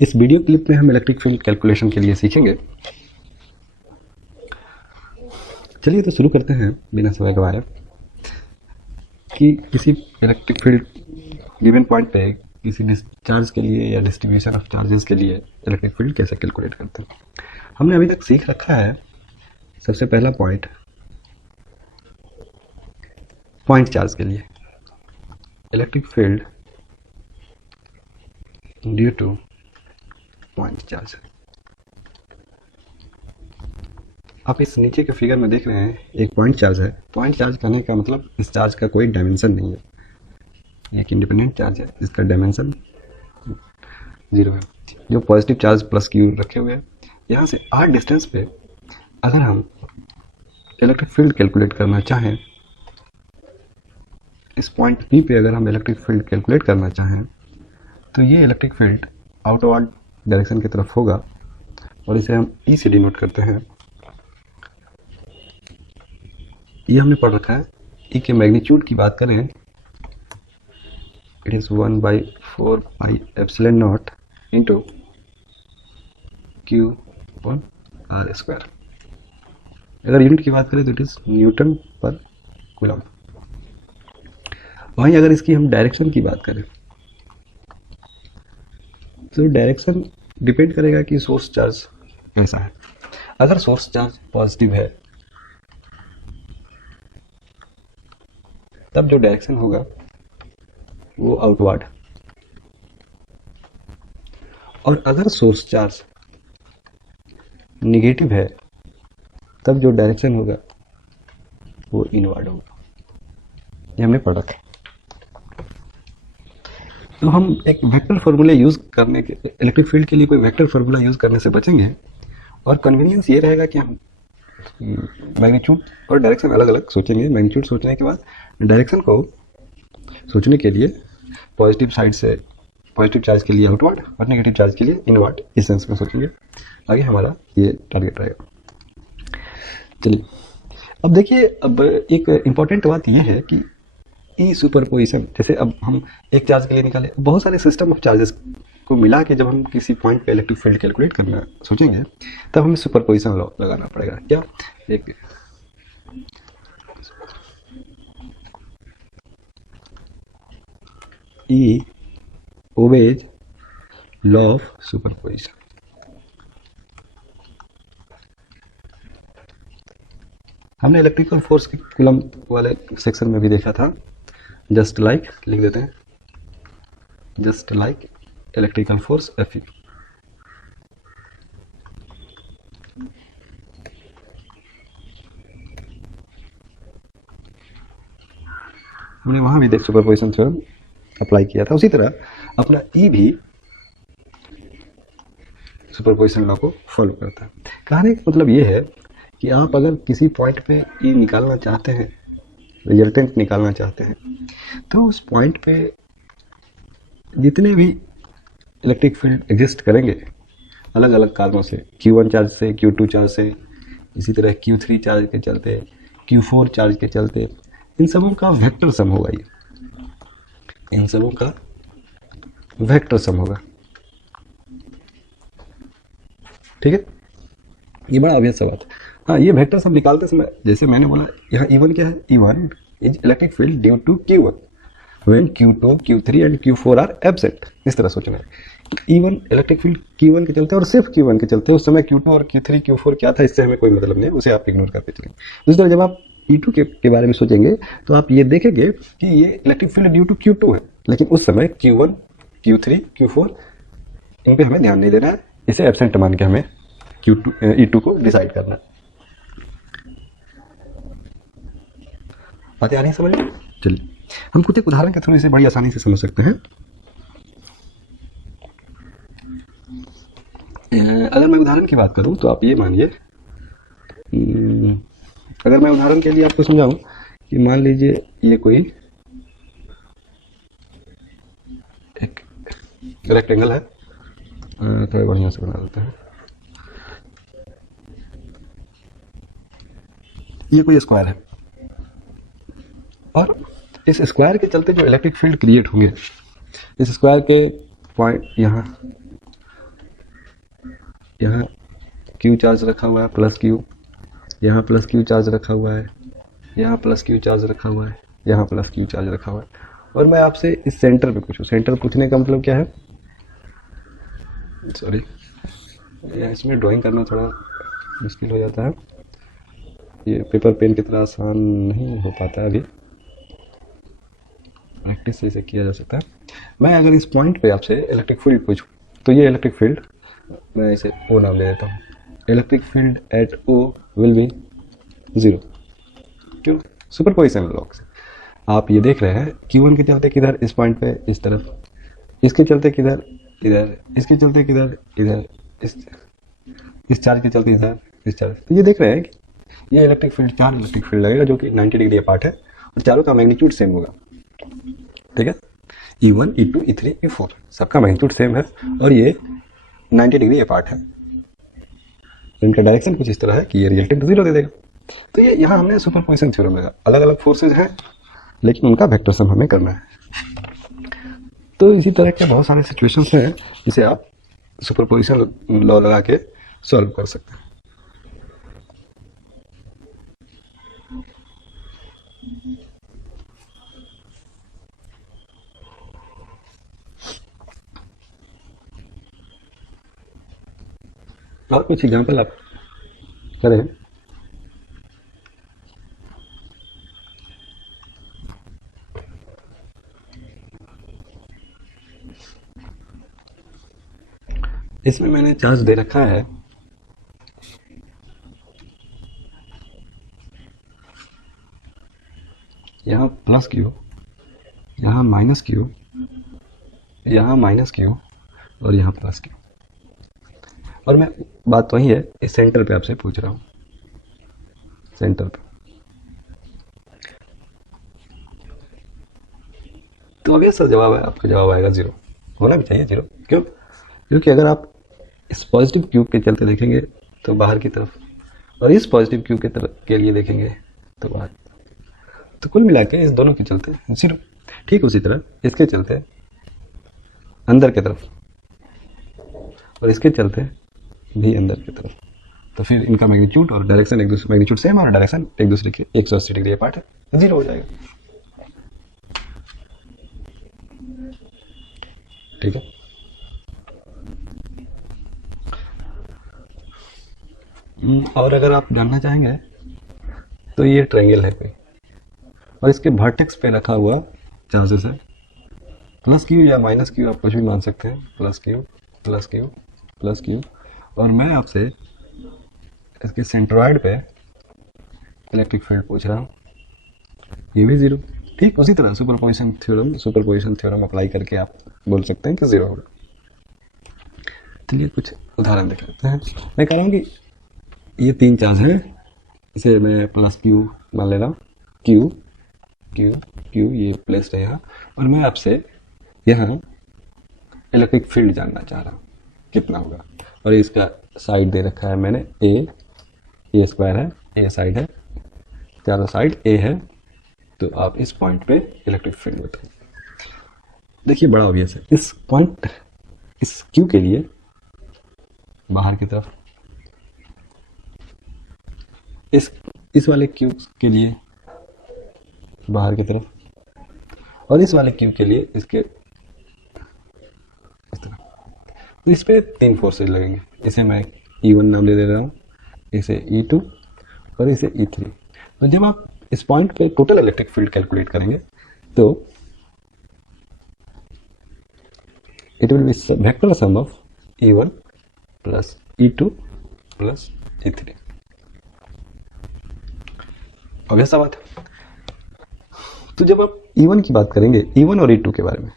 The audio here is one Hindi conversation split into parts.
इस वीडियो क्लिप में हम इलेक्ट्रिक फील्ड कैलकुलेशन के लिए सीखेंगे। चलिए तो शुरू करते हैं बिना समय गवाए कि किसी इलेक्ट्रिक फील्ड गिवन पॉइंट पे किसी डिस्चार्ज के लिए या डिस्ट्रीब्यूशन ऑफ चार्जेस के लिए इलेक्ट्रिक फील्ड कैसे कैलकुलेट करते हैं। हमने अभी तक सीख रखा है सबसे पहला पॉइंट चार्ज के लिए electric field due two point charge. आप इस नीचे के फिगर में देख रहे हैं एक पॉइंट चार्ज है। पॉइंट चार्ज कहने का मतलब इस चार्ज का कोई डायमेंशन नहीं है, एक इंडिपेंडेंट चार्ज है जिसका डायमेंशन 0 है, जो पॉजिटिव चार्ज प्लस क्यू रखे हुए हैं। यहाँ से r डिस्टेंस पे अगर हम इलेक्ट्रिक फील्ड कैलकुलेट करना चाहें, इस पॉइंट P पे अगर हम इलेक्ट्रिक फील्ड कैलकुलेट करना चाहें तो ये इलेक्ट्रिक फील्ड आउटवर्ड डायरेक्शन की तरफ होगा और इसे हम E से डिनोट करते हैं। ये हमने पढ़ रखा है। E के मैग्नीट्यूड की बात करें, it is 1/4 pi epsilon naught into Q upon R square. अगर यूनिट की बात करें तो इट इज न्यूटन पर कूलम। वहीं अगर इसकी हम डायरेक्शन की बात करें तो डायरेक्शन डिपेंड करेगा कि सोर्स चार्ज कैसा है। अगर सोर्स चार्ज पॉजिटिव है तब जो डायरेक्शन होगा वो आउटवर्ड, और अगर सोर्स चार्ज निगेटिव है तब जो डायरेक्शन होगा वो इनवर्ड होगा। ये हमने पढ़ रखा है। तो हम एक वेक्टर फार्मूला यूज करने के इलेक्ट्रिक फील्ड के लिए कोई वेक्टर फार्मूला यूज करने से बचेंगे, और कन्वीनियंस ये रहेगा कि हम मैग्नीट्यूड और डायरेक्शन अलग अलग सोचेंगे। मैग्नीट्यूड सोचने के बाद डायरेक्शन को सोचने के लिए पॉजिटिव साइड से पॉजिटिव चार्ज के लिए आउटवर्ड और नेगेटिव चार्ज के लिए इनवर्ड, इस सेंस में सोचेंगे। आगे हमारा ये टारगेट रहेगा। चलिए अब देखिए, अब एक इम्पॉर्टेंट बात यह है कि ई सुपरपोजिशन, जैसे अब हम एक चार्ज के लिए निकाले, बहुत सारे सिस्टम ऑफ चार्जेस को मिला के जब हम किसी पॉइंट पे इलेक्ट्रिक फील्ड कैलकुलेट करना सोचेंगे तब हमें सुपरपोजिशन लॉ लगाना पड़ेगा। क्या? एक ई ओबेज लॉ ऑफ सुपरपोजिशन। हमने इलेक्ट्रिकल फोर्स के कूलम वाले सेक्शन में भी देखा था। जस्ट लाइक लिख देते हैं, just like electrical force Fe। हमने वहां भी देख सुपरपोजिशन थ्योरम अप्लाई किया था। उसी तरह अपना E भी सुपरपोजिशन लॉ को फॉलो करता है। कहने का मतलब ये है कि आप अगर किसी पॉइंट पे E निकालना चाहते हैं, रिजल्टेंट निकालना चाहते हैं, तो उस पॉइंट पे जितने भी इलेक्ट्रिक फील्ड एग्जिस्ट करेंगे अलग अलग कारणों से, Q1 चार्ज से, Q2 चार्ज से, इसी तरह Q3 चार्ज के चलते, Q4 चार्ज के चलते, इन सबों का वेक्टर सम होगा। ये इन सबों का वेक्टर सम होगा। ठीक है, ये बड़ा ऑब्वियस सा बात है। हाँ, ये वेक्टर सम निकालते समय जैसे मैंने बोला, यहाँ E1 क्या है? E1 is electric field due to Q1 when Q2, Q3 and Q4 are absent। इस तरह सोचना है। E1 इलेक्ट्रिक फील्ड Q1 के चलते और सिर्फ Q1 के चलते, उस समय Q2 और Q3 Q4 क्या था इससे हमें कोई मतलब नहीं, उसे आप इग्नोर करते चलेंगे। दूसरी तरह जब आप E2 के बारे में सोचेंगे तो आप ये देखेंगे कि ये electric field due to Q2 है, लेकिन उस समय Q1, Q3, Q4 इन पे हमें ध्यान नहीं देना है, इसे एब्सेंट मान के हमें E2 को डिसाइड करना है। बातें आ रही समझ में? चलिए हम कुछ एक उदाहरण के थ्रू इसे बड़ी आसानी से समझ सकते हैं। अगर मैं उदाहरण की बात करूं तो आप ये मानिए, अगर मैं उदाहरण के लिए आपको समझाऊं कि मान लीजिए ये कोई एक रेक्टेंगल है, थोड़ा बढ़िया से बना देते हैं। ये कोई स्क्वायर है और इस स्क्वायर के चलते जो इलेक्ट्रिक फील्ड क्रिएट होंगे, इस स्क्वायर के पॉइंट यहाँ यहाँ क्यू चार्ज रखा हुआ है प्लस क्यू, यहाँ प्लस क्यू चार्ज रखा हुआ है, यहाँ प्लस क्यू चार्ज रखा हुआ है, यहाँ प्लस क्यू चार्ज रखा हुआ है। और मैं आपसे इस सेंटर पे पूछूँ, सेंटर पूछने का मतलब क्या है, सॉरी इसमें ड्राइंग करना थोड़ा मुश्किल हो जाता है, ये पेपर पेन की तरह आसान नहीं हो पाता है, अभी प्रैक्टिस से इसे किया जा सकता है। मैं अगर इस पॉइंट पे आपसे इलेक्ट्रिक फील्ड पूछूं तो ये इलेक्ट्रिक फील्ड, मैं इसे ओ नाम ले देता हूँ, electric field at O will be 0। क्यों? सुपरपोजिशन लॉ से आप ये देख रहे हैं Q1 के चलते किधर, इस पॉइंट पे इस तरफ, इसके चलते किधर इधर, इसके चलते किधर इधर, इस चार्ज के चलते इधर, इस चार्ज, तो ये देख रहे हैं कि ये इलेक्ट्रिक फील्ड, चार इलेक्ट्रिक फील्ड लगेगा जो कि 90 डिग्री अपार्ट है और चारों का मैग्नीट्यूड सेम होगा। ठीक है, E1 E2 E3 E4 सबका मैग्नीट्यूड सेम है और ये 90 डिग्री अपार्ट है, इनका डायरेक्शन कुछ इस तरह है कि ये रिजल्टेंट 0 दे देगा। तो ये यहाँ हमने सुपरपोजिशन थ्योरम लगा, अलग अलग फोर्सेज हैं लेकिन उनका वेक्टर सम हमें करना है। तो इसी तरह के बहुत सारे सिचुएशंस हैं जिसे आप सुपरपोजिशन लॉ लगा के सॉल्व कर सकते हैं। और कुछ एग्जाम्पल आप करें। इसमें मैंने चार्ज दे रखा है यहाँ प्लस क्यू, यहाँ माइनस क्यू, यहाँ माइनस क्यू और यहाँ प्लस क्यू। और मैं बात वही है, इस सेंटर पे आपसे पूछ रहा हूँ, सेंटर पे तो अब ये सर जवाब है, आपका जवाब आएगा 0, होना भी चाहिए 0। क्यों? क्योंकि अगर आप इस पॉजिटिव क्यूब के चलते देखेंगे तो बाहर की तरफ, और इस पॉजिटिव क्यूब के तरफ के लिए देखेंगे तो बाहर, तो कुल मिला के इस दोनों के चलते 0। ठीक उसी तरह इसके चलते अंदर की तरफ और इसके चलते भी अंदर की तरफ, तो फिर इनका मैग्नीट्यूड और डायरेक्शन एक दूसरे, मैग्नीट्यूड सेम और डायरेक्शन एक दूसरे के 180 डिग्री अपार्ट है, 0 हो जाएगा। ठीक है, और अगर आप जानना चाहेंगे तो ये ट्रायंगल है कोई और इसके वर्टेक्स पे रखा हुआ चार्जेस है प्लस क्यू या माइनस क्यू, आप कुछ भी मान सकते हैं, plus Q plus Q plus Q, और मैं आपसे इसके सेंट्रॉइड पे इलेक्ट्रिक फील्ड पूछ रहा हूँ, ये भी 0। ठीक उसी तरह सुपरपोजिशन थ्योरम अप्लाई करके आप बोल सकते हैं कि 0 होगा। चलिए कुछ उदाहरण दिखाते हैं। मैं कह रहा हूँ कि ये 3 चार्ज हैं, इसे मैं प्लस क्यू मान ले रहा हूँ, क्यू क्यू क्यू ये प्लेस्ड है यहाँ, और मैं आपसे यहाँ इलेक्ट्रिक फील्ड जानना चाह रहा हूँ कितना होगा, और इसका साइड दे रखा है मैंने ए स्क्वायर है, ए साइड है, चारों साइड ए है, तो आप इस पॉइंट पे इलेक्ट्रिक फील्ड बताओ। देखिए बड़ा ऑब्वियस है, इस पॉइंट, इस क्यू के लिए बाहर की तरफ, इस वाले क्यू के लिए बाहर की तरफ, और इस वाले क्यू के लिए इसके इस तरफ। तो इस पे 3 फोर्सेज लगेंगे, इसे मैं E1 नाम दे रहा हूँ, इसे E2 और इसे E3। तो जब आप इस पॉइंट पे टोटल इलेक्ट्रिक फील्ड कैलकुलेट करेंगे तो it will be vector sum of E1 plus E2 plus E3। Obvious सा बात है। तो जब आप E1 की बात करेंगे, E1 और E2 के बारे में,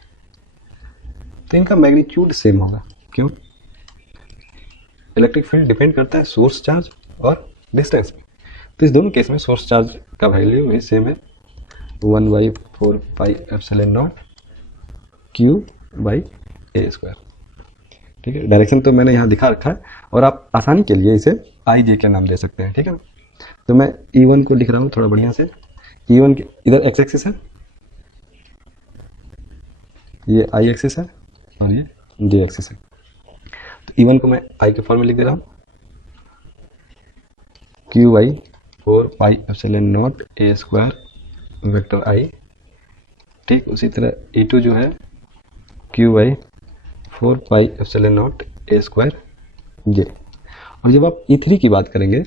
तो इनका मैग्नीट्यूड सेम होगा। क्यों? इलेक्ट्रिक फील्ड डिपेंड करता है सोर्स चार्ज और डिस्टेंस पे, तो इस दोनों केस में सोर्स चार्ज का वैल्यू भी सेम है, 1/4πε0 Q/a²। ठीक है, डायरेक्शन तो मैंने यहाँ दिखा रखा है और आप आसानी के लिए इसे आई जे का नाम दे सकते हैं। ठीक है, तो मैं E1 को लिख रहा हूँ थोड़ा बढ़िया से। E1 के इधर एक्स एक्सिस है, ये आई एक्सिस है और ये जे एक्सिस है। तो E1 को मैं I के फॉर्म में लिख दे रहा हूँ, q i 4 pi epsilon naught a square vector I। ठीक उसी तरह E2 जो है q i 4 pi epsilon naught a square j. और जब आप E3 की बात करेंगे,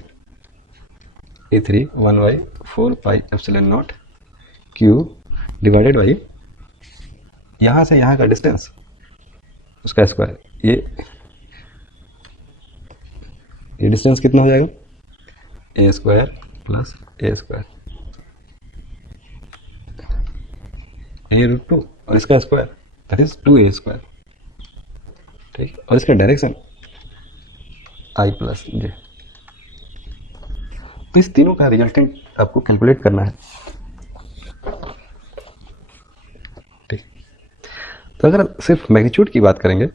E3 1/4 pi epsilon naught q divided by यहाँ से यहाँ का डिस्टेंस उसका स्क्वायर। ये डिस्टेंस कितना हो जाएगा, ए स्क्वायर प्लस ए स्क्वायर, ये √2 और इसका square that is 2a square. ठीक, और इसका डायरेक्शन I प्लस जे। तो इस तीनों का रिजल्टेंट आपको कैलकुलेट करना है। ठीक, तो अगर सिर्फ मैग्नीट्यूड की बात करेंगे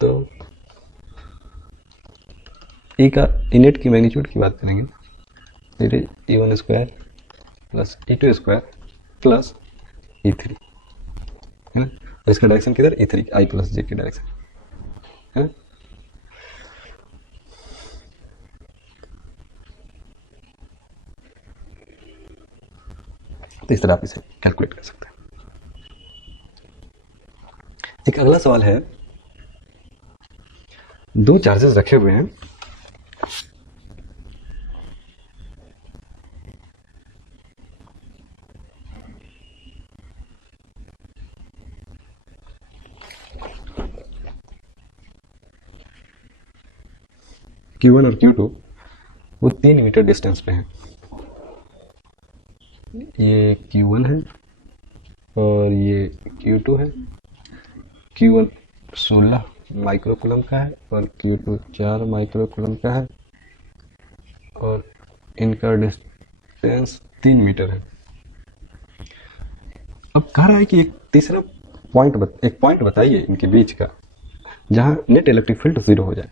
तो E का इनेट की मैग्नीट्यूड की बात करेंगे, it is E1 square plus E2 square plus E3 है ना। और इसका डायरेक्शन किधर, E3 I प्लस जे की डायरेक्शन है ना। तो इस तरह आप इसे कैलकुलेट कर सकते हैं। एक अगला सवाल है, दो चार्जेस रखे हुए हैं, Q1 और Q2, वो 3 मीटर डिस्टेंस पे हैं। ये Q1 है और ये Q2 है। Q1 16 माइक्रोकूलम का है और Q2 4 माइक्रोकूलम का है और इनका डिस्टेंस 3 मीटर है। अब कह रहा है कि एक तीसरा पॉइंट बताइए इनके बीच का जहां नेट इलेक्ट्रिक फील्ड 0 हो जाए।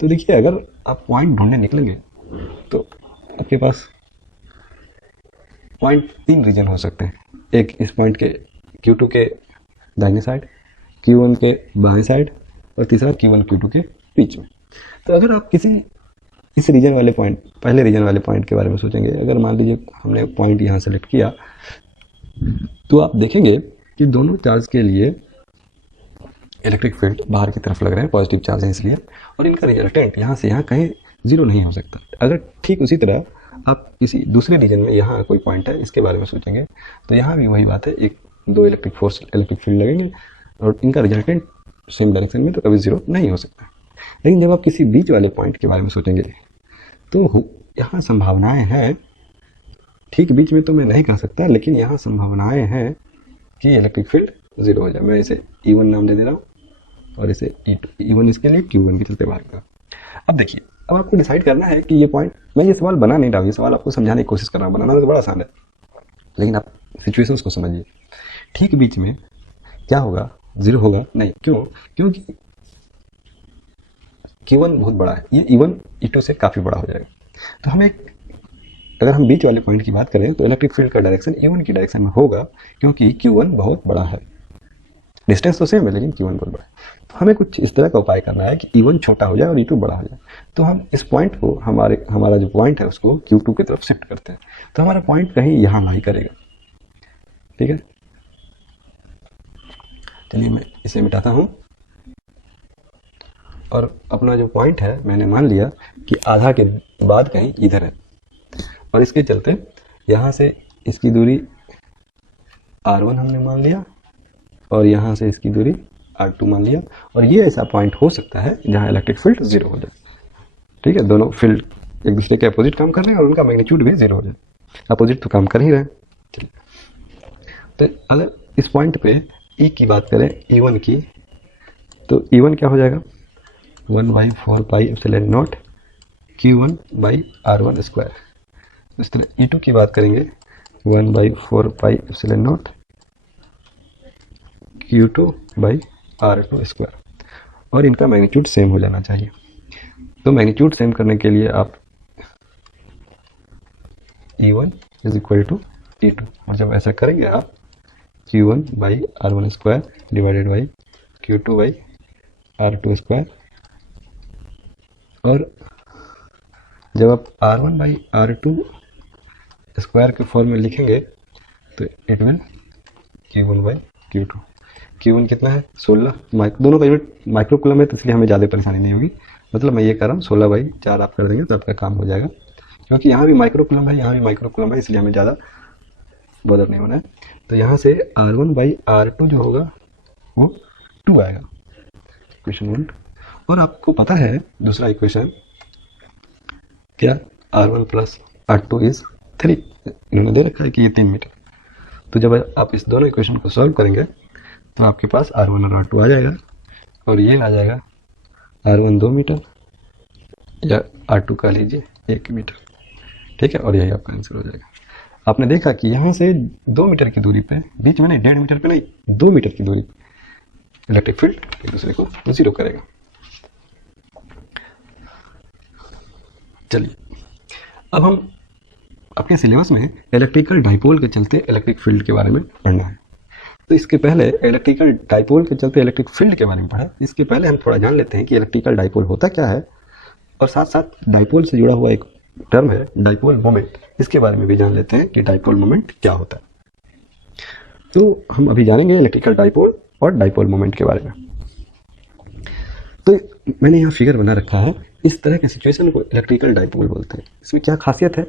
तो देखिए, अगर आप पॉइंट ढूंढने निकलेंगे तो आपके पास पॉइंट 3 रीजन हो सकते हैं। एक इस पॉइंट के Q2 के दाहिने साइड, Q1 के बाएं साइड और तीसरा Q1 Q2 के बीच में। तो अगर आप किसी इस रीजन वाले पॉइंट, पहले रीजन वाले पॉइंट के बारे में सोचेंगे, अगर मान लीजिए हमने पॉइंट यहाँ सेलेक्ट किया, तो आप देखेंगे कि दोनों चार्ज के लिए इलेक्ट्रिक फील्ड बाहर की तरफ लग रहे हैं, पॉजिटिव चार्ज है इसलिए, और इनका रिजल्टेंट यहाँ से यहाँ कहीं 0 नहीं हो सकता। अगर ठीक उसी तरह आप किसी दूसरे रीजन में, यहाँ कोई पॉइंट है इसके बारे में सोचेंगे, तो यहाँ भी वही बात है, दो इलेक्ट्रिक फील्ड लगेंगे और इनका रिजल्टेंट सेम डायरेक्शन में, तो कभी 0 नहीं हो सकता। लेकिन जब आप किसी बीच वाले पॉइंट के बारे में सोचेंगे तो यहाँ संभावनाएं हैं, ठीक बीच में तो मैं नहीं कह सकता, लेकिन यहाँ संभावनाएं हैं कि इलेक्ट्रिक फील्ड 0 हो जाए। मैं इसे E1 नाम दे दे रहा हूँ और इसे E1 इसके लिए, Q1 के चलते बाहर का। अब देखिए, अब आपको डिसाइड करना है कि ये पॉइंट, मैं ये सवाल बना नहीं रहा हूँ, ये सवाल आपको समझाने की कोशिश कर रहा हूँ, बनाना तो बड़ा आसान है, लेकिन आप सिचुएशंस को समझिए। ठीक बीच में क्या होगा, 0 होगा नहीं। क्यों? क्योंकि Q1 बहुत बड़ा है, ये E1 E2 से काफ़ी बड़ा हो जाएगा। तो हमें, अगर हम बीच वाले पॉइंट की बात करें तो इलेक्ट्रिक फील्ड का डायरेक्शन E1 की डायरेक्शन में होगा, क्योंकि Q1 बहुत बड़ा है। डिस्टेंस तो सेम है लेकिन Q1 बहुत बड़ा है। तो हमें कुछ इस तरह का उपाय करना है कि E1 छोटा हो जाए और E2 बड़ा हो जाए। तो हम इस पॉइंट को, हमारा जो पॉइंट है उसको Q2 की तरफ शिफ्ट करते हैं, तो हमारा पॉइंट कहीं यहाँ लाई करेगा। ठीक है, चलिए मैं इसे मिटाता हूँ और अपना जो पॉइंट है मैंने मान लिया कि आधा के बाद कहीं इधर है, और इसके चलते यहाँ से इसकी दूरी R1 हमने मान लिया और यहाँ से इसकी दूरी R2 मान लिया, और ये ऐसा पॉइंट हो सकता है जहाँ इलेक्ट्रिक फील्ड 0 हो जाए। ठीक है, दोनों फील्ड एक दूसरे के अपोजिट काम कर रहे हैं और उनका मैग्नीट्यूड भी 0 हो जाए। अपोजिट तो काम कर ही रहे हैं। चलिए, तो अगर इस पॉइंट पे E की बात करें, E1 की, तो E1 क्या हो जाएगा, 1/4 pi epsilon not Q1 by R1 square. इस तरह E2 की बात करेंगे, 1/4 pi epsilon not Q2 by R2 square, और इनका मैग्नीट्यूड सेम हो जाना चाहिए। तो मैग्नीट्यूड सेम करने के लिए आप E1 is equal to E2, और जब ऐसा करेंगे आप Q1 by R1 square divided by Q2/R2²। और जब आप R1/R2² के फॉर्म में लिखेंगे तो इट विल Q1/Q2। Q1 कितना है 16, दोनों का यूनिट माइक्रोकुलम है तो इसलिए हमें ज़्यादा परेशानी नहीं होगी। मतलब मैं ये कर रहा हूँ 16/4 आप कर देंगे तो आपका काम हो जाएगा, क्योंकि यहाँ भी माइक्रोकुलम है यहाँ भी माइक्रोकुलम है, इसलिए हमें ज़्यादा बदल नहीं होना है। तो यहाँ से R1/R2 जो होगा वो 2 आएगा, इक्वेशन 1। और आपको पता है दूसरा इक्वेशन क्या, R1+R2 इज 3, इन्होंने दे रखा है कि ये 3 मीटर। तो जब आप इस दोनों इक्वेशन को सॉल्व करेंगे तो आपके पास R1 और R2 आ जाएगा, और ये आ जाएगा R1 2 मीटर या R2 का लीजिए 1 मीटर, ठीक है। और यही आपका आंसर हो जाएगा। आपने देखा कि यहाँ से 2 मीटर की दूरी पे, बीच में नहीं 1.5 मीटर पे नहीं 2 मीटर की दूरी इलेक्ट्रिक फील्ड एक दूसरे को जीरो करेगा। चलिए अब हम अपने सिलेबस में इलेक्ट्रिकल डाइपोल के चलते इलेक्ट्रिक फील्ड के बारे में पढ़ना है। तो इसके पहले इलेक्ट्रिकल डाइपोल के चलते इलेक्ट्रिक फील्ड के बारे में पढ़ा, इसके पहले हम थोड़ा जान लेते हैं कि इलेक्ट्रिकल डाइपोल होता क्या है, और साथ साथ डाइपोल से जुड़ा हुआ एक टर्म है डाइपोल मोमेंट, इसके बारे में भी जान लेते हैं कि डाइपोल मोमेंट क्या होता है। तो हम अभी जानेंगे इलेक्ट्रिकल डाइपोल और डाइपोल मोमेंट के बारे में। तो मैंने यहाँ फिगर बना रखा है, इस तरह के सिचुएशन को इलेक्ट्रिकल डाइपोल बोलते हैं। इसमें क्या खासियत है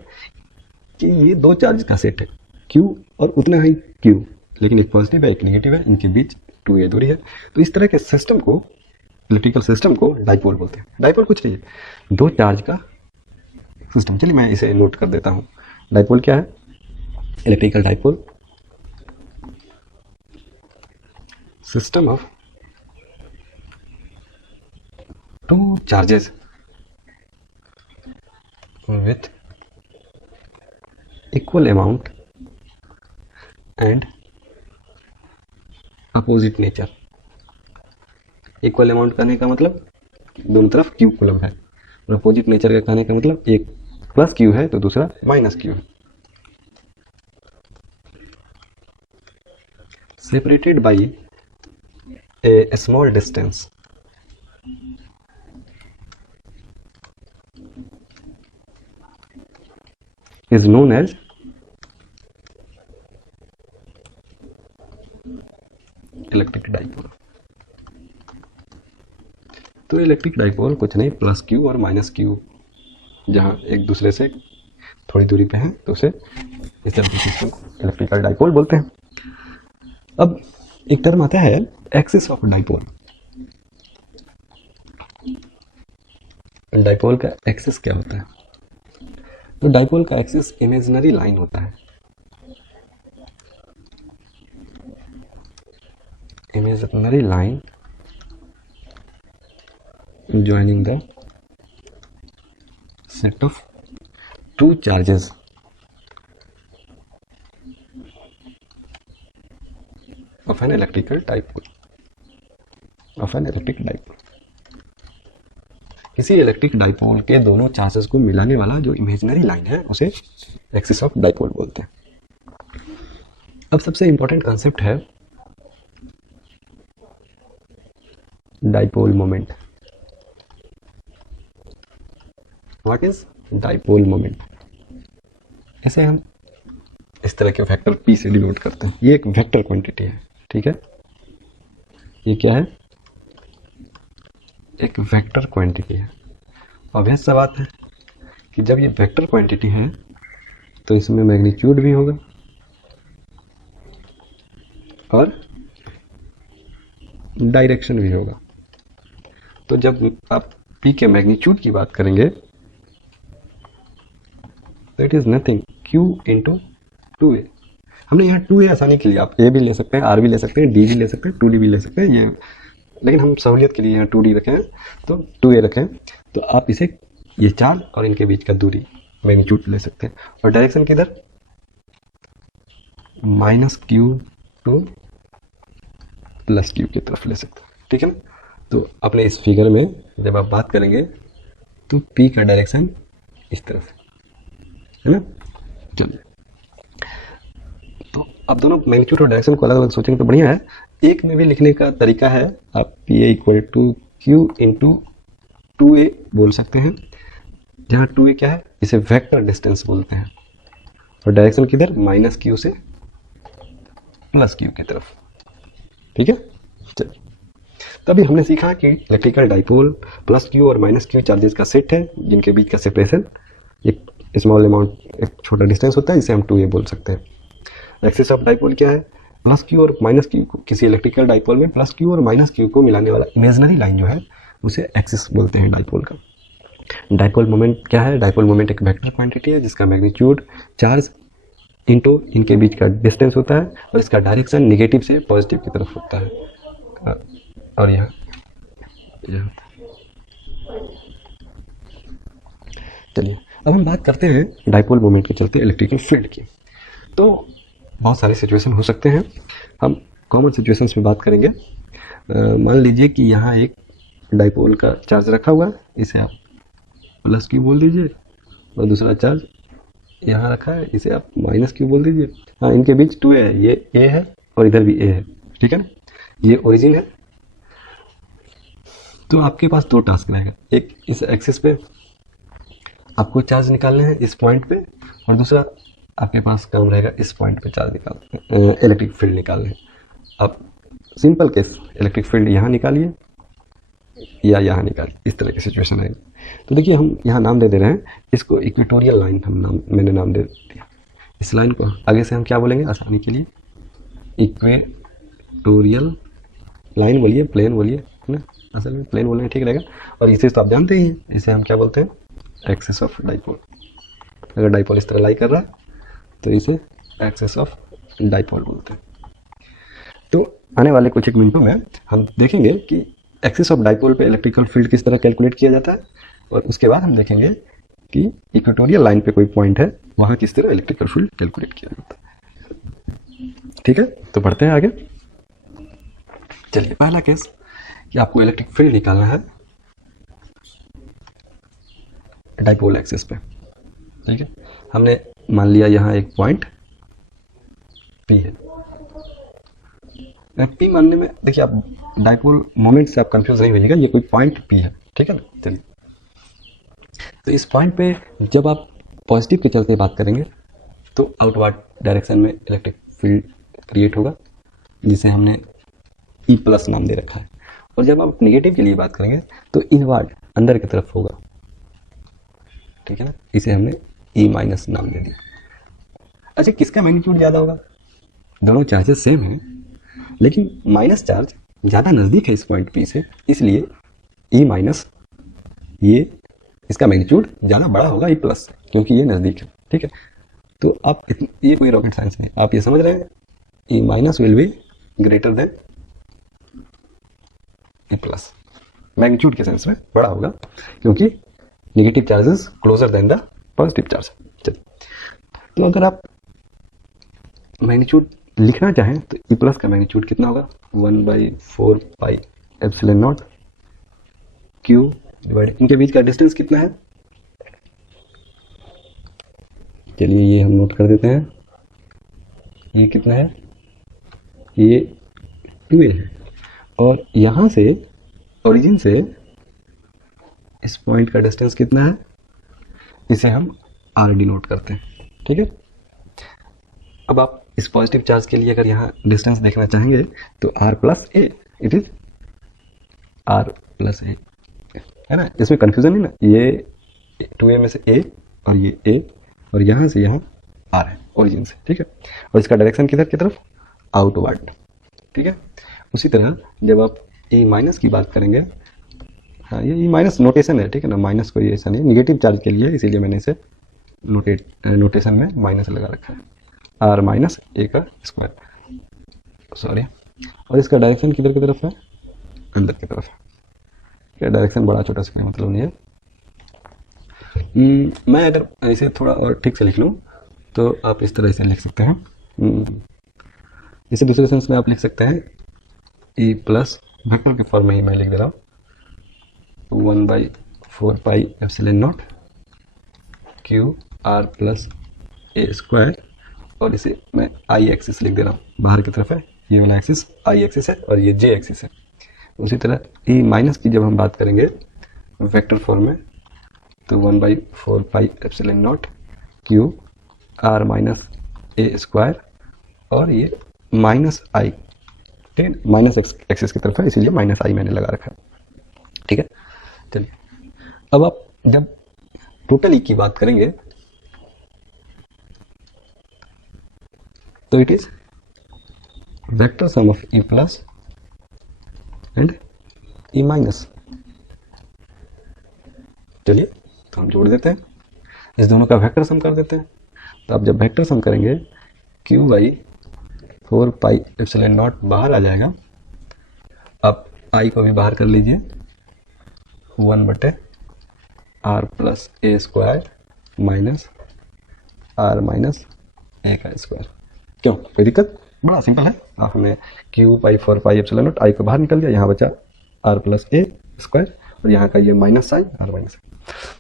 कि ये दो चार्ज का सेट है Q और उतना ही Q, लेकिन एक पॉजिटिव है एक नेगेटिव है, इनके बीच 2a दूरी है। तो इस तरह के सिस्टम को, इलेक्ट्रिकल सिस्टम को डाइपोल बोलते हैं। डाइपोल कुछ नहीं है, दो चार्ज का सिस्टम। चलिए मैं इसे नोट कर देता हूँ। डाइपोल क्या है, electrical dipole system of two charges with equal amount and opposite nature। Equal amount कहने का मतलब दोनों तरफ Q कूलम है, और अपोजिट नेचर का कहने का मतलब एक प्लस Q है तो दूसरा माइनस Q है। Separated by A small distance is known as electric dipole. तो इलेक्ट्रिक डाइपोल कुछ नहीं, प्लस Q और माइनस Q जहां एक दूसरे से थोड़ी दूरी पे हैं तो उसे इस तरह के सिस्टम को इलेक्ट्रिकल डाइपोल बोलते हैं। अब एक टर्म आता है एक्सिस ऑफ डाइपोल। डाइपोल का एक्सिस क्या होता है, तो डाइपोल का एक्सिस इमेजिनरी लाइन होता है। Imaginary line joining the set of two charges of an electrical dipole, of an electric dipole. किसी इलेक्ट्रिक डाइपोल के दोनों चार्जेस को मिलाने वाला जो इमेजिनरी लाइन है उसे एक्सिस ऑफ डाइपोल बोलते हैं। अब सबसे इंपॉर्टेंट कंसेप्ट है dipole moment. What is dipole moment? ऐसे हम इस तरह के वेक्टर P से डिनोट करते हैं। ये एक वेक्टर क्वांटिटी है, ठीक है। ये क्या है, एक वेक्टर क्वांटिटी है। ऑब्वियस सा बात है कि जब ये वेक्टर क्वांटिटी है तो इसमें मैग्नीट्यूड भी होगा और डायरेक्शन भी होगा। तो जब आप P के मैग्नीट्यूड की बात करेंगे तो it is nothing Q into 2a। हमने यहाँ 2a आसानी के लिए, आप a भी ले सकते हैं, r भी ले सकते हैं, d भी ले सकते हैं, 2d भी ले सकते हैं, ये लेकिन हम सहूलियत के लिए यहाँ 2d रखें तो 2a रखें। तो आप इसे ये चार्ज और इनके बीच का दूरी मैग्नीट्यूड ले सकते हैं, और डायरेक्शन किधर, minus Q two plus Q की तरफ ले सकते हैं, ठीक है ना। तो अपने इस फिगर में जब आप बात करेंगे तो P का डायरेक्शन इस तरफ है ना। चलिए, तो आप दोनों मैग्नीट्यूड और डायरेक्शन को अलग अलग सोचेंगे तो बढ़िया है। एक में भी लिखने का तरीका है, आप p a equal to q into two a बोल सकते हैं, जहाँ टू ए क्या है, इसे वेक्टर डिस्टेंस बोलते हैं, और डायरेक्शन किधर, माइनस क्यू से प्लस क्यू की तरफ। ठीक है, चलिए तभी हमने सीखा कि इलेक्ट्रिकल डाइपोल प्लस क्यू और माइनस क्यू चार्जेस का सेट है, जिनके बीच का सेपरेशन एक स्मॉल अमाउंट, एक छोटा डिस्टेंस होता है, इसे हम टू ए बोल सकते हैं। एक्सिस ऑफ डाइपोल क्या है, प्लस क्यू और माइनस क्यू को, किसी इलेक्ट्रिकल डाइपोल में प्लस क्यू और माइनस क्यू को मिलाने वाला इमेजिनरी लाइन जो है उसे एक्सिस बोलते हैं डाइपोल का। डाइपोल मोमेंट क्या है, डाइपोल मोमेंट एक वेक्टर क्वांटिटी है जिसका मैग्नीट्यूड चार्ज इंटू इनके बीच का डिस्टेंस होता है, और इसका डायरेक्शन निगेटिव से पॉजिटिव की तरफ होता है। और यहाँ चलिए अब हम बात करते हैं डाइपोल मोमेंट के चलते इलेक्ट्रिकल फील्ड की। तो बहुत सारे सिचुएशन हो सकते हैं, हम कॉमन सिचुएशंस में बात करेंगे। मान लीजिए कि यहाँ एक डाइपोल का चार्ज रखा हुआ है, इसे आप प्लस क्यू बोल दीजिए, और दूसरा चार्ज यहाँ रखा है, इसे आप माइनस क्यू बोल दीजिए। हाँ, इनके बीच टू ए है, ये ए है और इधर भी ए है, ठीक है ना, ये ओरिजिन है। तो आपके पास दो टास्क रहेगा, एक इस एक्सिस पे आपको चार्ज निकालने हैं इस पॉइंट पे, और दूसरा आपके पास काम रहेगा इस पॉइंट पे चार्ज निकाल इलेक्ट्रिक फील्ड निकालने हैं। आप सिंपल केस इलेक्ट्रिक फील्ड यहाँ निकालिए या यहाँ निकालिए, इस तरह की सिचुएशन आएगी। तो देखिए हम यहाँ नाम दे रहे हैं, इसको इक्वेटोरियल लाइन मैंने नाम दे दिया। इस लाइन को आगे से हम क्या बोलेंगे आसानी के लिए, इक्वेटोरियल लाइन बोलिए, प्लेन बोलिए, है ना, असल में प्लेन बोलना ठीक रहेगा। और इसे तो आप जानते ही हैं, इसे हम क्या बोलते हैं, एक्सिस ऑफ डाइपोल। अगर डाइपोल इस तरह लाई कर रहा है तो इसे एक्सिस ऑफ डाइपोल बोलते हैं। तो आने वाले कुछ एक मिनटों में हम देखेंगे कि एक्सिस ऑफ डाइपोल पे इलेक्ट्रिकल फील्ड किस तरह कैलकुलेट किया जाता है, और उसके बाद हम देखेंगे कि इक्वेटोरियल लाइन पे कोई पॉइंट है, वहाँ किस तरह इलेक्ट्रिकल फील्ड कैलकुलेट किया जाता है। ठीक है, तो बढ़ते हैं आगे। चलिए पहला केस कि आपको इलेक्ट्रिक फील्ड निकालना है डाइपोल एक्सिस पे। ठीक है, हमने मान लिया यहाँ एक पॉइंट पी है। पी मानने में देखिए, आप डाइपोल मोमेंट से आप कंफ्यूज नहीं होइएगा, ये कोई पॉइंट पी है, ठीक है ना। चलिए, तो इस पॉइंट पे जब आप पॉजिटिव के चलते बात करेंगे तो आउटवर्ड डायरेक्शन में इलेक्ट्रिक फील्ड क्रिएट होगा, जिसे हमने ई प्लस नाम दे रखा है। और जब आप नेगेटिव के लिए बात करेंगे तो इनवर्ड अंदर की तरफ होगा, ठीक है ना, इसे हमने ई माइनस नाम दे दिया। अच्छा, किसका मैग्नीट्यूड ज़्यादा होगा, दोनों चार्जेस सेम हैं, लेकिन माइनस चार्ज ज़्यादा नज़दीक है इस पॉइंट पी से, इसलिए ई माइनस, ये इसका मैग्नीट्यूड ज़्यादा बड़ा होगा ई प्लस से, क्योंकि ये नज़दीक है। ठीक है, तो आप ये कोई रॉकेट साइंस नहीं, आप ये समझ रहे हैं, e minus will be greater than e plus, magnitude के सेंस में बड़ा होगा, क्योंकि negative charges closer than the positive charge. चलिए, तो अगर आप मैग्नीट्यूड लिखना चाहें तो ई प्लस का मैग्नीट्यूड कितना होगा, 1/4 pi epsilon naught Q divide, इनके बीच का डिस्टेंस कितना है, चलिए ये हम नोट कर देते हैं, ये कितना है, ये 2a है, और यहाँ से ओरिजिन से इस पॉइंट का डिस्टेंस कितना है, इसे हम आर डिनोट करते हैं। ठीक है, अब आप इस पॉजिटिव चार्ज के लिए अगर यहाँ डिस्टेंस देखना चाहेंगे तो r plus a, it is r plus a, है ना, इसमें कंफ्यूजन है ना, ये 2a में से a और ये a, और यहाँ से यहाँ r है ओरिजिन से। ठीक है, और इसका डायरेक्शन किधर की तरफ, आउटवर्ड। ठीक है, उसी तरह जब आप e माइनस की बात करेंगे, हाँ ये e माइनस नोटेशन है, ठीक है ना, माइनस कोई ऐसा नहीं, निगेटिव चार्ज के लिए, इसीलिए मैंने इसे नोटेशन में माइनस लगा रखा है, r माइनस a का स्क्वायर, सॉरी। और इसका डायरेक्शन किधर की तरफ है, अंदर की तरफ है। डायरेक्शन बड़ा छोटा सा कोई मतलब नहीं है। मैं अगर इसे थोड़ा और ठीक से लिख लूँ तो आप इस तरह से लिख सकते हैं, इसे दूसरे सेंस में आप लिख सकते हैं, ई प्लस वेक्टर के फॉर्म में ही मैं लिख दे रहा हूँ, 1/4 pi epsilon naught Q R plus a square, और इसे मैं आई एक्सिस लिख दे रहा हूँ, बाहर की तरफ है ये वाला एक्सिस आई एक्सिस है और ये जे एक्सिस है। उसी तरह ई माइनस की जब हम बात करेंगे वेक्टर फॉर्म में, तो 1/4πε0 Q R minus a square, और ये माइनस आई, ठीक है, माइनस एक्सिस की तरफ है इसीलिए माइनस आई मैंने लगा रखा है, ठीक है। चलिए अब आप जब टोटल ई की बात करेंगे तो it is vector sum of E plus and E minus. चलिए तो हम जोड़ देते हैं, इस दोनों का वेक्टर सम कर देते हैं। तो आप जब वेक्टर सम करेंगे क्यू बाई 4πε0 बाहर आ जाएगा, आप आई को भी बाहर कर लीजिए, 1/r plus a square minus r minus a का स्क्वायर। क्यों, कोई दिक्कत? बड़ा सिंपल है। आपने क्यू बाई 4πε0 आई को बाहर निकल गया, यहाँ बचा आर प्लस ए स्क्वायर और यहाँ का ये माइनस साइन आर माइनस।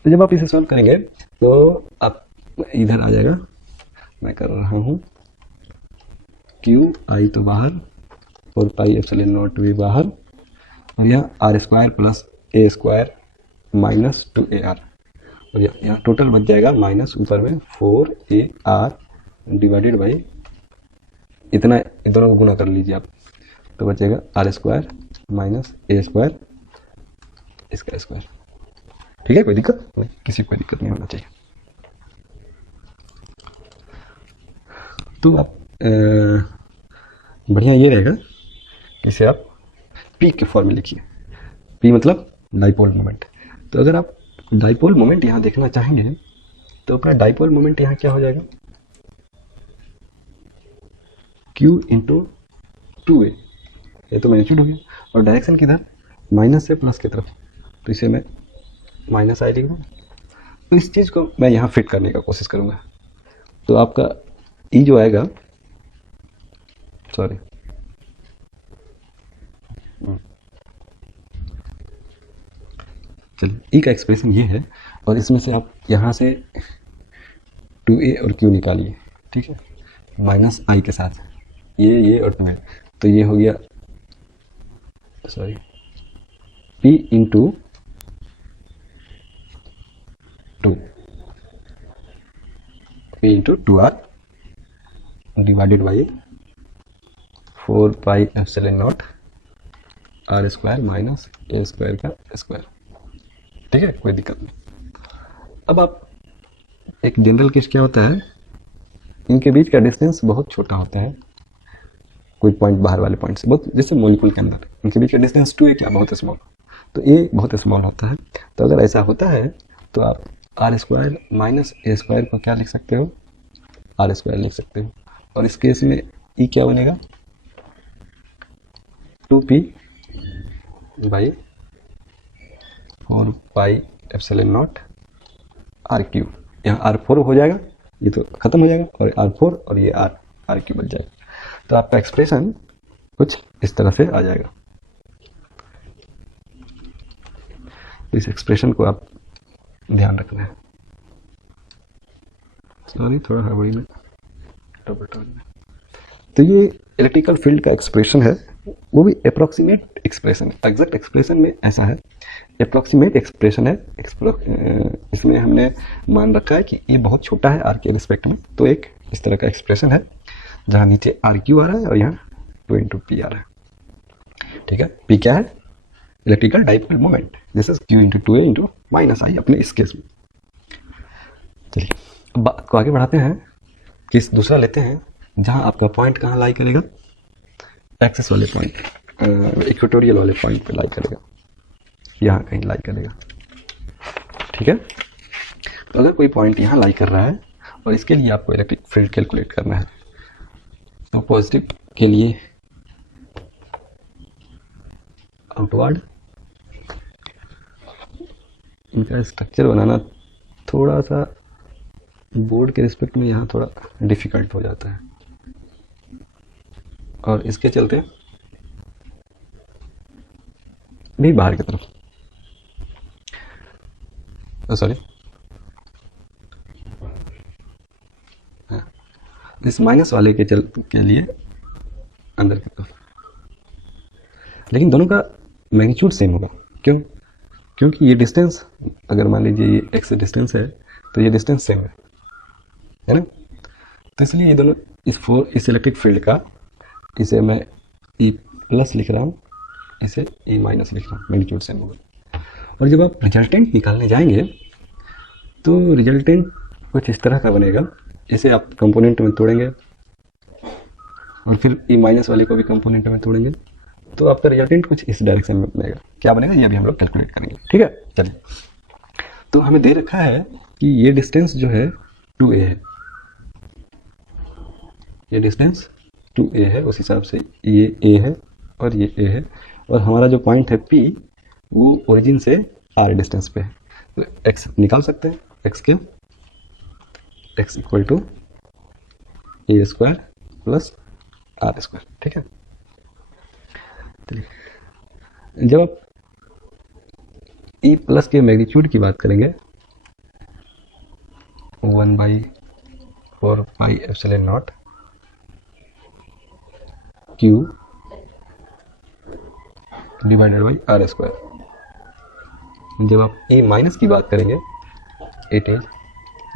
तो जब आप इसे सॉल्व करेंगे तो आप इधर आ जाएगा, मैं कर रहा हूँ क्यू आई तो बाहर, 4πε0 भी बाहर, और यहाँ r square plus a square minus 2ar, और यहाँ टोटल बच जाएगा माइनस ऊपर में 4ar डिवाइडेड बाई इतना, इन दोनों को गुना कर लीजिए आप, तो बचेगा r square minus a square इसका स्क्वायर। ठीक है, कोई दिक्कत नहीं, किसी को कोई दिक्कत नहीं होना चाहिए। तो आप बढ़िया ये रहेगा कि इसे आप पी के फॉर्म में लिखिए। पी मतलब डाइपोल मोमेंट। तो अगर आप डाइपोल मोमेंट यहाँ देखना चाहेंगे तो अपना डाइपोल मोमेंट यहाँ क्या हो जाएगा, Q इंटू 2a, ये तो मैग्नीट्यूड हो गया, और डायरेक्शन किधर, माइनस से प्लस की तरफ, तो इसे मैं माइनस आई लिखूँ। तो इस चीज़ को मैं यहाँ फिट करने का कोशिश करूँगा। तो आपका ई जो आएगा, सॉरी चलिए, ई का एक्सप्रेशन ये है, और इसमें से आप यहाँ से 2a और q निकालिए, ठीक है, माइनस आई के साथ, ये और 2a, तो ये हो गया, sorry, p into 2, p into 2r divided by 4πε0 r square minus a square का स्क्वायर। ठीक है, कोई दिक्कत नहीं। अब आप एक जनरल केस क्या होता है, इनके बीच का डिस्टेंस बहुत छोटा होता है, कोई पॉइंट बाहर वाले पॉइंट से, बहुत जैसे मॉलिक्यूल के अंदर इनके बीच का डिस्टेंस 2a क्या बहुत स्मॉल, तो a बहुत स्मॉल होता है। तो अगर ऐसा होता है तो आप r square minus a square को क्या लिख सकते हो, आर स्क्वायर लिख सकते हो, और इस केस में ई क्या बनेगा, 2p बाई 4πε0 आर क्यू, यहाँ r4 हो जाएगा, ये तो खत्म हो जाएगा, और r4 और ये आर क्यू बच जाएगा। तो आपका एक्सप्रेशन कुछ इस तरह से आ जाएगा। तो इस एक्सप्रेशन को आप ध्यान रखना है। सॉरी, थोड़ा हड़बड़ी में तो ये इलेक्ट्रिकल फील्ड का एक्सप्रेशन है, वो भी अप्रोक्सीमेट एक्सप्रेशन है। एग्जैक्ट एक्सप्रेशन में ऐसा है, अप्रोक्सीमेट एक्सप्रेशन है। इसमें हमने मान रखा है कि ये बहुत छोटा है आर के रिस्पेक्ट में, तो एक इस तरह का एक्सप्रेशन है जहाँ नीचे आर क्यू आ रहा है और यहाँ 2 इंटू पी आ रहा है। ठीक है, पी क्या है, electrical dipole moment, this is q into 2a into minus i अपने इस केस में। चलिए अब बात को आगे बढ़ाते हैं, केस दूसरा लेते हैं जहाँ आपका पॉइंट कहाँ लाई करेगा, एक्सेस वाले पॉइंट, इक्वेटोरियल वाले पॉइंट पे लाई करेगा, यहाँ कहीं लाई करेगा। ठीक है, तो अगर कोई पॉइंट यहाँ लाई कर रहा है और इसके लिए आपको इलेक्ट्रिक फील्ड कैलकुलेट करना है, तो पॉजिटिव के लिए आउटवर्ड इनका स्ट्रक्चर बनाना थोड़ा सा बोर्ड के रिस्पेक्ट में यहाँ थोड़ा डिफिकल्ट हो जाता है, और इसके चलते भी बाहर की तरफ, सॉरी, इस माइनस वाले के लिए अंदर की तरफ, लेकिन दोनों का मैग्नीट्यूड सेम होगा। क्यों? क्योंकि ये डिस्टेंस, अगर मान लीजिए ये एक्स डिस्टेंस है तो ये डिस्टेंस सेम है ना। तो इसलिए ये दोनों इस इलेक्ट्रिक फील्ड का, इसे मैं ई प्लस लिख रहा हूँ, इसे ई माइनस लिख रहा हूँ, मैग्नीट्यूड सेम होगा। और जब आप रिजल्टेंट निकालने जाएंगे तो रिजल्टेंट कुछ इस तरह का बनेगा, इसे आप कंपोनेंट में तोड़ेंगे और फिर ई माइनस वाले को भी कंपोनेंट में तोड़ेंगे, तो आपका रिजल्टेंट कुछ इस डायरेक्शन में बनेगा। क्या बनेगा ये अभी हम लोग कैलकुलेट करेंगे, ठीक है। चलिए, तो हमें दे रखा है कि ये डिस्टेंस जो है 2a है, ये डिस्टेंस 2a है, उस हिसाब से ये a है और ये a है, और हमारा जो पॉइंट है P वो ओरिजिन से r डिस्टेंस पे है। तो x निकाल सकते हैं, x क्या, x equal to a square plus r square, ठीक है। चलिए, जब आप e प्लस के मैग्नीट्यूड की बात करेंगे 1/4 pi epsilon naught q divided by r square. जब आप e माइनस की बात करेंगे it is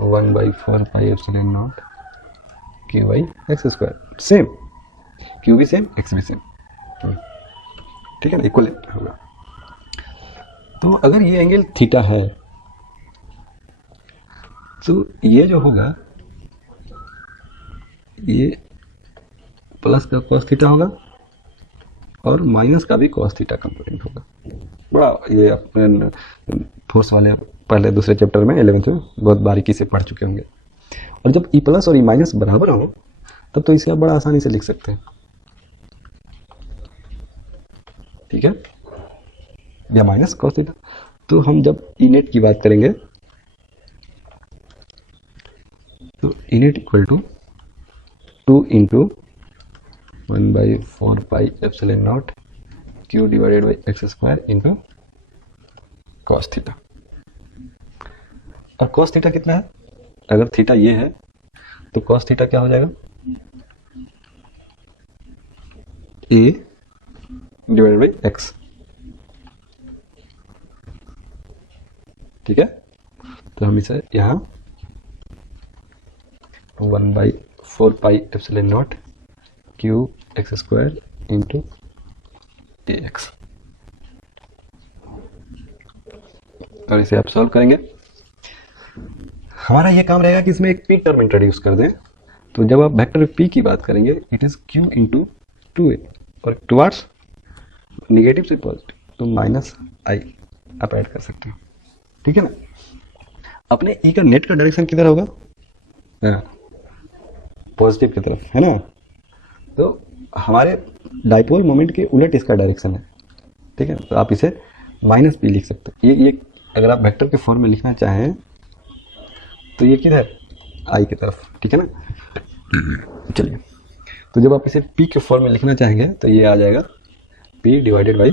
1/4 pi epsilon naught q by x square. Same, q भी सेम, x भी सेम, ठीक है ना, इक्वल होगा। तो अगर ये एंगल थीटा है तो ये जो होगा ये प्लस का कॉस थीटा होगा और माइनस का भी कॉस थीटा कंपोनेंट होगा। बड़ा ये अपने फोर्स वाले पहले दूसरे चैप्टर में 11th में बहुत बारीकी से पढ़ चुके होंगे। और जब ई प्लस और ई माइनस बराबर हो तब तो इसे आप बड़ा आसानी से लिख सकते हैं, ठीक है, या माइनस कॉस थीटा। तो हम जब ई नेट की बात करेंगे तो e net equal to 2 into 1/4 pi epsilon naught q divided by x square into cos theta. और कॉस थीटा कितना है, अगर थीटा ये है तो कॉस थीटा क्या हो जाएगा, a डिवाइडेड बाई एक्स, ठीक है। तो हम इसे यहाँ 1/4 pi epsilon naught q x square into ए एक्स, और इसे आप सॉल्व करेंगे। हमारा ये काम रहेगा कि इसमें एक p टर्म इंट्रोड्यूस कर दें। तो जब आप वेक्टर p की बात करेंगे it is q into 2a, और टुवार्ड्स निगेटिव से पॉजिटिव तो माइनस आई आप ऐड कर सकते हैं, ठीक है ना। अपने ई का नेट का डायरेक्शन किधर होगा, पॉजिटिव की तरफ, है ना। तो हमारे डाइपोल मोमेंट के उलट इसका डायरेक्शन है, ठीक है। तो आप इसे माइनस पी लिख सकते हैं। ये अगर आप वेक्टर के फॉर्म में लिखना चाहें तो ये किधर, आई की तरफ, ठीक है ना। चलिए, तो जब आप इसे पी के फॉर्म में लिखना चाहेंगे तो ये आ जाएगा p divided by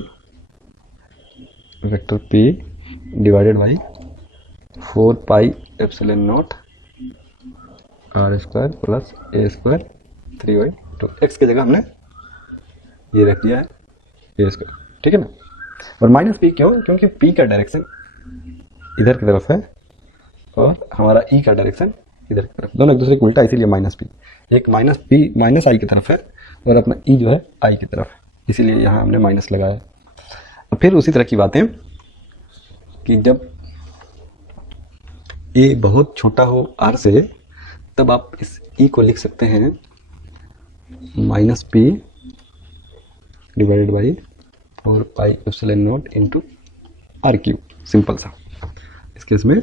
vector p divided by 4 pi epsilon naught r square plus a square 3/2। X की जगह हमने ये रख दिया है ए स्क्वायर, ठीक है ना। और माइनस पी क्यों, क्योंकि पी का डायरेक्शन इधर की तरफ है और हमारा ई का डायरेक्शन इधर की तरफ, दोनों एक दूसरे को उल्टा, इसीलिए माइनस पी। एक माइनस पी माइनस आई की तरफ है और अपना ई जो है आई की तरफ है, इसीलिए यहाँ हमने माइनस लगाया। और फिर उसी तरह की बातें कि जब ए बहुत छोटा हो आर से तब आप इस ई को लिख सकते हैं minus p divided by 4 pi epsilon naught into r q, simple सा। इस केस में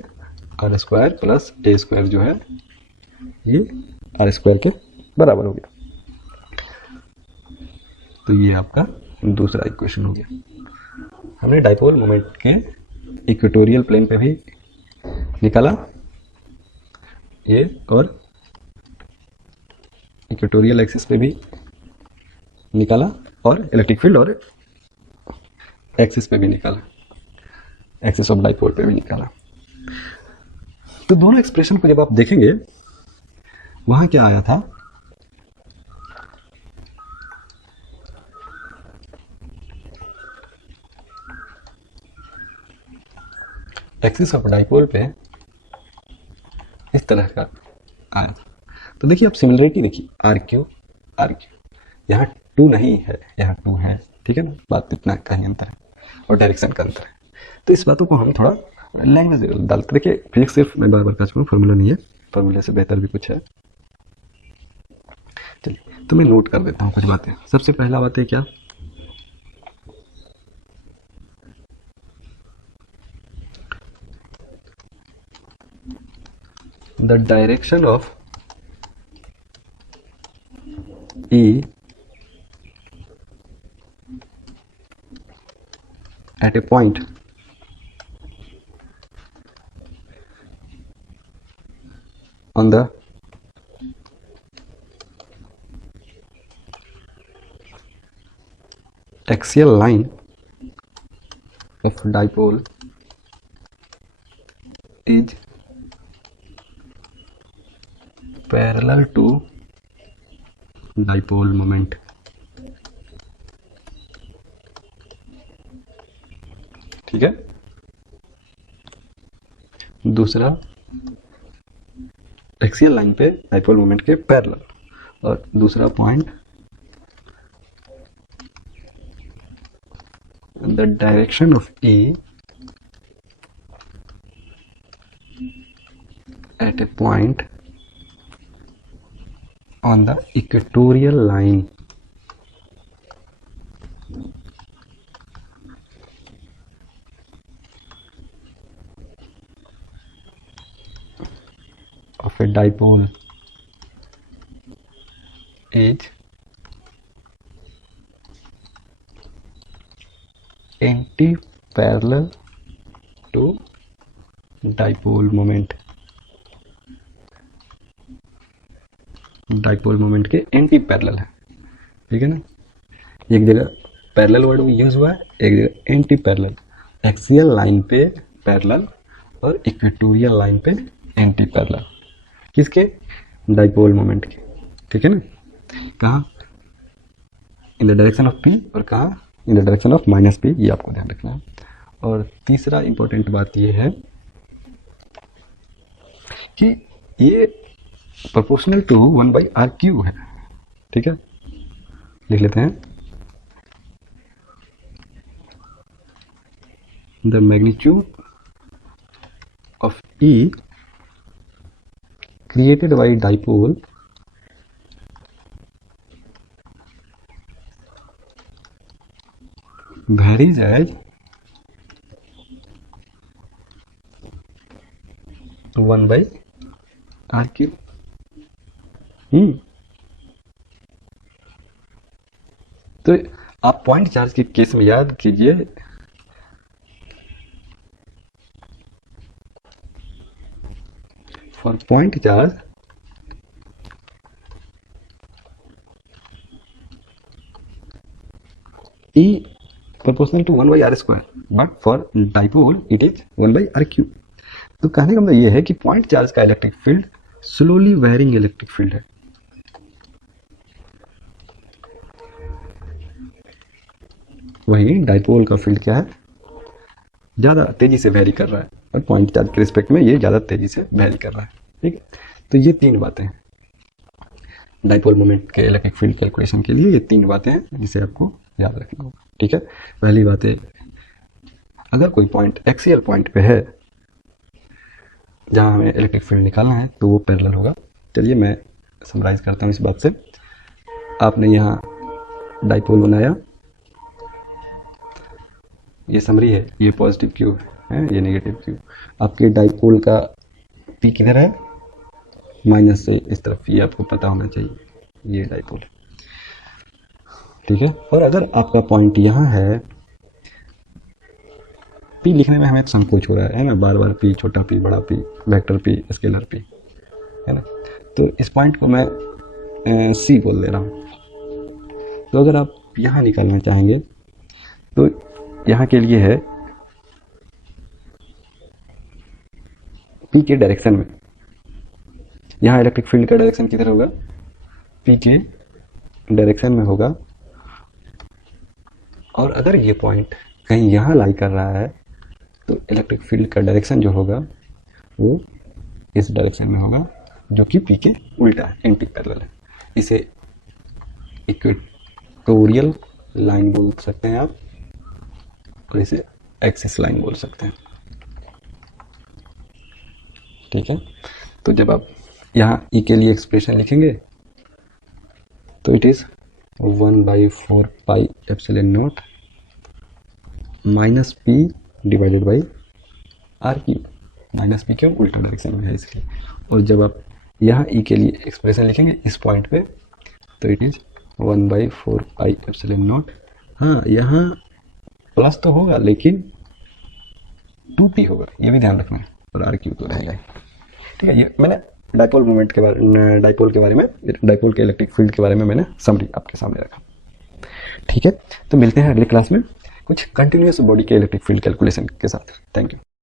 r square plus a square जो है ये आर स्क्वायर के बराबर हो गया। तो ये आपका दूसरा इक्वेशन हो गया। हमने डाइपोल मोमेंट के इक्वेटोरियल प्लेन पे भी निकाला ये, और इक्वेटोरियल एक्सिस पे भी निकाला, और इलेक्ट्रिक फील्ड और एक्सिस पे भी निकाला, एक्सिस ऑफ डाइपोल पे भी निकाला। तो दोनों एक्सप्रेशन को जब आप देखेंगे वहां क्या आया था, एक्सिस ऑफ डाइपोल पे इस तरह का आया। तो देखिए आप सिमिलरिटी देखिए, आर क्यू यहाँ 2 नहीं है, यहाँ 2 है, ठीक है ना, बात इतना का ही अंतर है और डायरेक्शन का अंतर है। तो इस बातों को हम थोड़ा लैंग्वेज डालते, देखिए फिजिक्स सिर्फ मैं बार बार कह चुका हूँ फॉर्मूला नहीं है, फॉर्मूले से बेहतर भी कुछ है। चलिए तो मैं नोट कर देता हूँ कुछ बातें। सबसे पहला बात है क्या, the direction of E at a point on the axial line of dipole is parallel to dipole moment। ठीक है। दूसरा, एक्सियल लाइन पे डाइपोल मोमेंट के पैरेलल, और दूसरा point, the direction of E at a point on the equatorial line of a dipole is anti-parallel to dipole moment। Dipole moment के एंटी पैरेलल है, ठीक है ना। एक जगह पैरेलल वर्ड यूज हुआ है, एक जगह एंटी पैरेलल। एक्सियल लाइन पे पैरेलल और इक्वेटोरियल लाइन पे एंटी पैरेलल, किसके, डाइपोल मोमेंट के, ठीक है ना। कहाँ, in the direction of P, और कहाँ, in the direction of minus P, ये आपको ध्यान रखना है। और तीसरा इंपॉर्टेंट बात ये है कि ये प्रोपोर्शनल टू 1/r³ है, ठीक है। लिख लेते हैं, the magnitude of E created by dipole varies as 1/r³। तो आप पॉइंट चार्ज के केस में याद कीजिए, for point charge E proportional to 1/r², but for dipole it is 1/r³। तो कहने का मतलब ये है कि पॉइंट चार्ज का electric field slowly varying electric field है, वही डाइपोल का फील्ड क्या है, ज़्यादा तेजी से वेरी कर रहा है, और पॉइंट चार्ज के रिस्पेक्ट में ये ज़्यादा तेजी से वेरी कर रहा है, ठीक है। तो ये 3 बातें हैं डाइपोल मोमेंट के इलेक्ट्रिक फील्ड कैलकुलेशन के लिए, ये 3 बातें हैं जिसे आपको याद रखना होगा, ठीक है। पहली बात है, अगर कोई पॉइंट एक्सियल पॉइंट पे है जहाँ हमें इलेक्ट्रिक फील्ड निकालना है तो वो पैरेलल होगा। चलिए मैं समराइज करता हूँ इस बात से। आपने यहाँ डाइपोल बनाया, ये समरी है, ये पॉजिटिव क्यू है, ये नेगेटिव क्यू। आपके डाइपोल का पी किधर है, माइनस से इस तरफ, ये आपको पता होना चाहिए, ये डाइपोल, ठीक है। और अगर आपका पॉइंट यहाँ है, पी लिखने में हमें संकोच हो रहा है ना, बार बार पी, छोटा पी, बड़ा P, vector P, scalar P, है ना। तो इस पॉइंट को मैं सी बोल दे रहा हूँ। तो अगर आप यहाँ निकालना चाहेंगे तो यहाँ के लिए है पी के डायरेक्शन में, यहाँ इलेक्ट्रिक फील्ड का डायरेक्शन किधर होगा, पी के डायरेक्शन में होगा। और अगर ये पॉइंट कहीं यहाँ लाई कर रहा है तो इलेक्ट्रिक फील्ड का डायरेक्शन जो होगा वो इस डायरेक्शन में होगा, जो कि पी के उल्टा है, एंटी पैरेलल है। इसे इक्वेटोरियल लाइन बोल सकते हैं आप, और इसे एक्सिस लाइन बोल सकते हैं। ठीक है, तो जब आप यहाँ ई के लिए एक्सप्रेशन लिखेंगे तो it is 1/4 pi epsilon naught minus p divided by r cube. Minus p क्यों, उल्टा डायरेक्शन में है इसलिए। और जब आप यहाँ ई के लिए एक्सप्रेशन लिखेंगे इस पॉइंट पे तो it is 1/4 pi epsilon not. हाँ, यहाँ प्लस तो होगा लेकिन 2p होगा, ये भी ध्यान रखना, और आर क्यूब तो रहेगा ही। ठीक है, ये मैंने डाइपोल मोमेंट के बारे, डाइपोल के बारे में, डाइपोल के इलेक्ट्रिक फील्ड के बारे में मैंने समरी आपके सामने रखा। ठीक है, तो मिलते हैं अगली क्लास में कुछ कंटिन्यूअस बॉडी के इलेक्ट्रिक फील्ड कैलकुलेशन के साथ। Thank you.